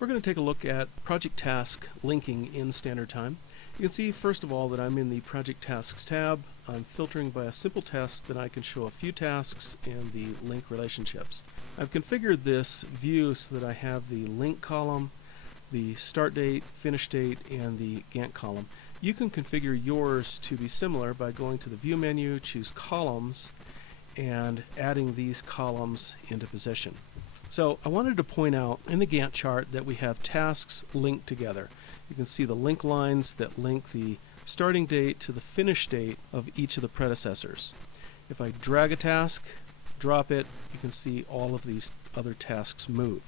We're going to take a look at project task linking in Standard Time. You can see first of all that I'm in the Project Tasks tab. I'm filtering by a simple test that I can show a few tasks and the link relationships. I've configured this view so that I have the link column, the start date, finish date, and the Gantt column. You can configure yours to be similar by going to the View menu, choose Columns, and adding these columns into position. So I wanted to point out in the Gantt chart that we have tasks linked together. You can see the link lines that link the starting date to the finish date of each of the predecessors. If I drag a task, drop it, you can see all of these other tasks move.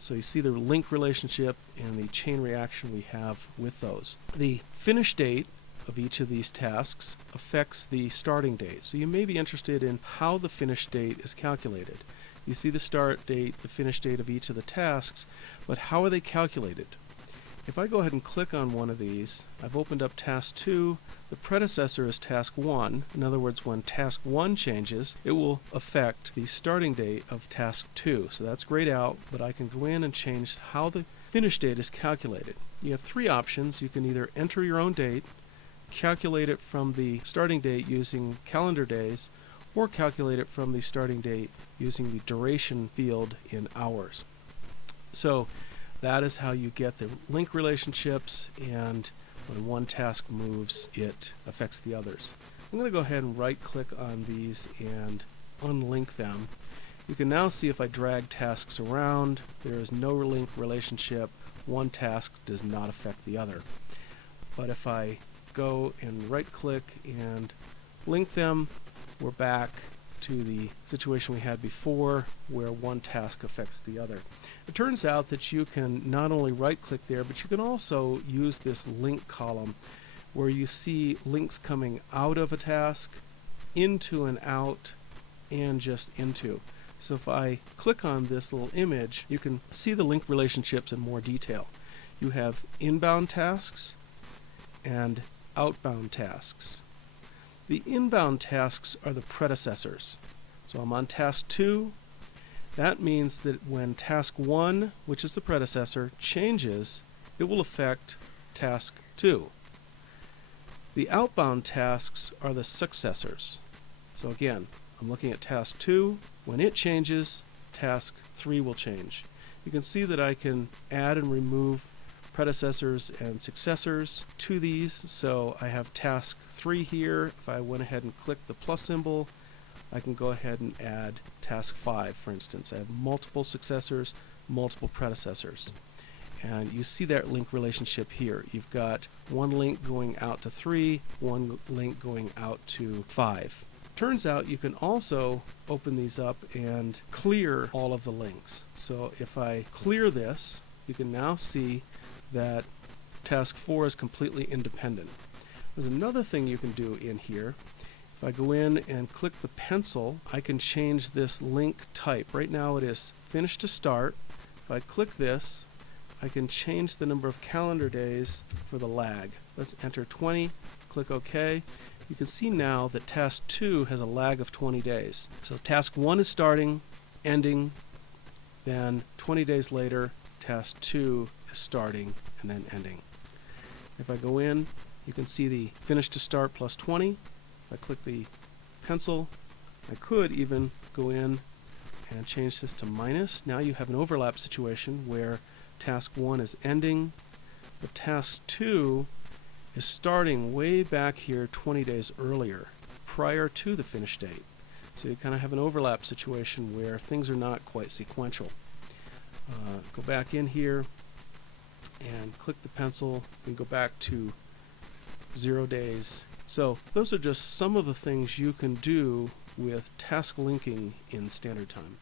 So you see the link relationship and the chain reaction we have with those. The finish date of each of these tasks affects the starting date. So you may be interested in how the finish date is calculated. You see the start date, the finish date of each of the tasks, but how are they calculated? If I go ahead and click on one of these, I've opened up task 2. The predecessor is task 1. In other words, when task 1 changes, it will affect the starting date of task 2. So that's grayed out, but I can go in and change how the finish date is calculated. You have three options. You can either enter your own date, calculate it from the starting date using calendar days, or calculate it from the starting date using the duration field in hours. So that is how you get the link relationships, and when one task moves, it affects the others. I'm going to go ahead and right click on these and unlink them. You can now see if I drag tasks around, there is no link relationship. One task does not affect the other. But if I go and right click and link them, we're back to the situation we had before where one task affects the other. It turns out that you can not only right click there, but you can also use this link column where you see links coming out of a task, into and out, and just into. So if I click on this little image, you can see the link relationships in more detail. You have inbound tasks and outbound tasks. The inbound tasks are the predecessors. So I'm on task 2. That means that when task 1, which is the predecessor, changes, it will affect task 2. The outbound tasks are the successors. So again, I'm looking at task 2. When it changes, task 3 will change. You can see that I can add and remove predecessors and successors to these. So I have task 3 here. If I went ahead and clicked the plus symbol, I can go ahead and add task 5, for instance. I have multiple successors, multiple predecessors. And you see that link relationship here. You've got one link going out to 3, one link going out to 5. Turns out you can also open these up and clear all of the links. So if I clear this, you can now see that task 4 is completely independent. There's another thing you can do in here. If I go in and click the pencil, I can change this link type. Right now it is finish to start. If I click this, I can change the number of calendar days for the lag. Let's enter 20, click OK. You can see now that task 2 has a lag of 20 days. So task 1 is starting, ending, then 20 days later, task 2 is starting and then ending. If I go in, you can see the finish to start plus 20. If I click the pencil, I could even go in and change this to minus. Now you have an overlap situation where task 1 is ending, but task 2 is starting way back here 20 days earlier, prior to the finish date. So you kind of have an overlap situation where things are not quite sequential. Go back in here and click the pencil and go back to 0 days. So those are just some of the things you can do with task linking in Standard Time.